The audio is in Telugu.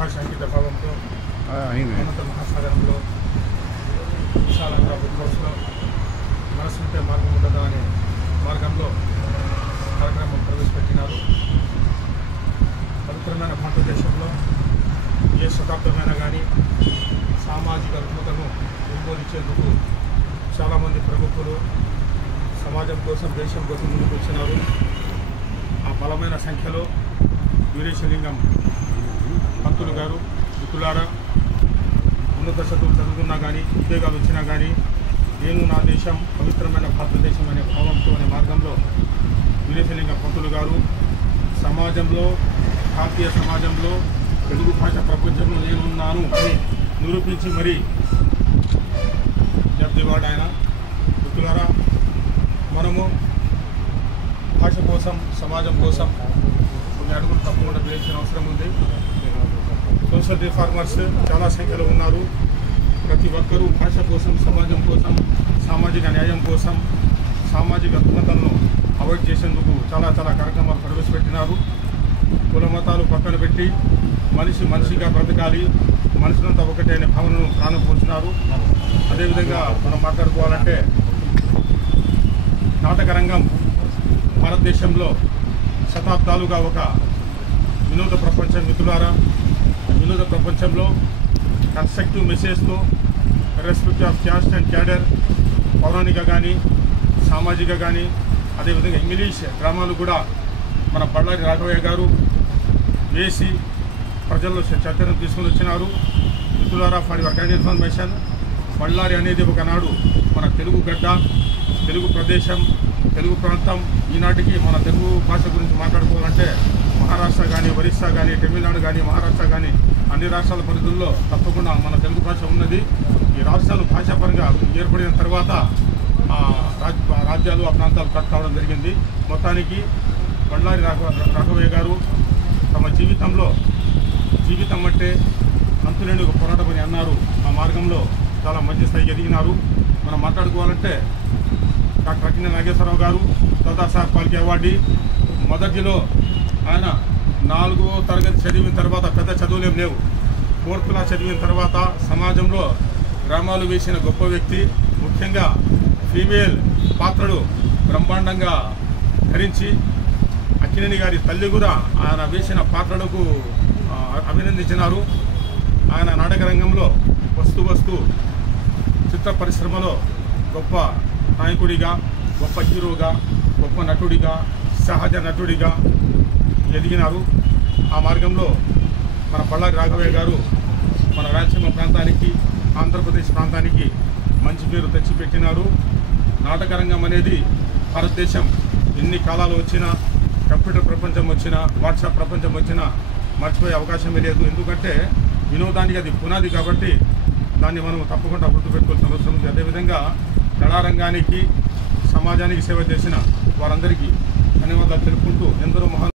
భాష అంకిత భావంతో అనంత మహాసాగరంలో విశాలంగా ఉద్భవంలో మనసుంటే మార్గం ఉండదా అనే మార్గంలో కార్యక్రమం ప్రవేశపెట్టినారు. పవిత్రమైన భారతదేశంలో ఏ శతాబ్దమైనా కానీ సామాజిక రుగ్మతను నిర్మూలించేందుకు చాలామంది ప్రముఖులు సమాజం కోసం దేశం కోసం ముందుకు వచ్చినారు. ఆ బలమైన సంఖ్యలో వీరేశలింగం పంతులు గారు మిత్రులారా, ఉన్నత చదువులు చదువుతున్నా కానీ ఉద్యోగాలు వచ్చినా కానీ నేను నా దేశం పవిత్రమైన భారతదేశం అనే భావంతో అనే మార్గంలో వీరేశలింగం పంతులు గారు సమాజంలో భారతీయ సమాజంలో తెలుగు భాష ప్రపంచంలో నేనున్నాను అని నిరూపించి మరీ జడ్జివాడు ఆయన. మిత్రులారా, మనము భాష కోసం సమాజం కోసం కొన్ని అడుగులు తప్పకుండా వేయాల్సిన అవసరం ఉంది. సోషల్ రిఫార్మర్స్ చాలా సంఖ్యలో ఉన్నారు. ప్రతి ఒక్కరూ భాష కోసం సమాజం కోసం సామాజిక న్యాయం కోసం సామాజిక రుగ్మతలను అవాయిడ్ చేసేందుకు చాలా కార్యక్రమాలు ప్రవేశపెట్టినారు. కుల మతాలు పక్కన పెట్టి మనిషిగా బ్రతకాలి, మనుషులంతా ఒకటే అనే భావనను ప్రాణపోసినారు. అదేవిధంగా మనం మాట్లాడుకోవాలంటే నాటక రంగం భారతదేశంలో శతాబ్దాలుగా ఒక వినోద ప్రపంచం. మిత్రులారా, వినోద ప్రపంచంలో కన్స్ట్రక్టివ్ మెసేజ్తో respect of caste and cadre పౌరాణిక కానీ సామాజిక కానీ అదేవిధంగా ఇంగ్లీష్ డ్రామాలు కూడా మన బళ్ళారి రాఘవయ్య గారు వేసి ప్రజల్లో చైతన్యం తీసుకుని వచ్చినారు. మిత్రులారా, for your kind information, Ballari అనేది ఒకనాడు మన తెలుగు గడ్డ, తెలుగు ప్రదేశం, తెలుగు ప్రాంతం. ఈనాటికి మన తెలుగు భాష గురించి మాట్లాడుకోవాలంటే మహారాష్ట్ర కానీ ఒరిస్సా కానీ తమిళనాడు కానీ మహారాష్ట్ర కానీ అన్ని రాష్ట్రాల పరిధుల్లో తప్పకుండా మన తెలుగు భాష ఉన్నది. ఈ రాష్ట్రాలు భాషాపరంగా ఏర్పడిన తర్వాత రాజ్యాలు ఆ ప్రాంతాలు కట్ కావడం జరిగింది. మొత్తానికి బళ్ళారి రాఘవయ్య గారు తమ జీవితం అంటే అంతులేని ఒక పోరాటం అని అన్నారు. ఆ మార్గంలో చాలా మంచి స్థాయికి ఎదిగినారు. మనం మాట్లాడుకోవాలంటే డాక్టర్ అక్కినేని నాగేశ్వరరావు గారు దాదాసాహెబ్ ఫాల్కే అవార్డీ. మొదటిలో ఆయన 4వ తరగతి చదివిన తర్వాత పెద్ద చదువులేం లేవు, 4th క్లాస్ చదివిన తర్వాత సమాజంలో డ్రామాలు వేసిన గొప్ప వ్యక్తి. ముఖ్యంగా ఫీమేల్ పాత్రలు బ్రహ్మాండంగా ధరించి అక్కినేని గారి తల్లి కూడా ఆయన వేసిన పాత్రలకు అభినందించినారు. ఆయన నాటక రంగంలో వస్తూ చిత్ర పరిశ్రమలో గొప్ప నాయకుడిగా, గొప్ప హీరోగా, గొప్ప నటుడిగా, సహజ నటుడిగా ఎదిగినారు. ఆ మార్గంలో మన బళ్ళారి రాఘవయ్య గారు మన రాయలసీమ ప్రాంతానికి, ఆంధ్రప్రదేశ్ ప్రాంతానికి మంచి పేరు తెచ్చిపెట్టినారు. నాటక రంగం అనేది భారతదేశం ఎన్ని కాలాలు వచ్చినా, కంప్యూటర్ ప్రపంచం వచ్చినా, వాట్సాప్ ప్రపంచం వచ్చినా మర్చిపోయే అవకాశమే లేదు. ఎందుకంటే వినోదానికి అది పునాది కాబట్టి దాన్ని మనం తప్పకుండా గుర్తుపెట్టుకోవాల్సిన అవసరం ఉంది. అదేవిధంగా కళారంగానికి, సమాజానికి సేవ చేసిన వారందరికీ ధన్యవాదాలు తెలుపుకుంటూ ఎందరో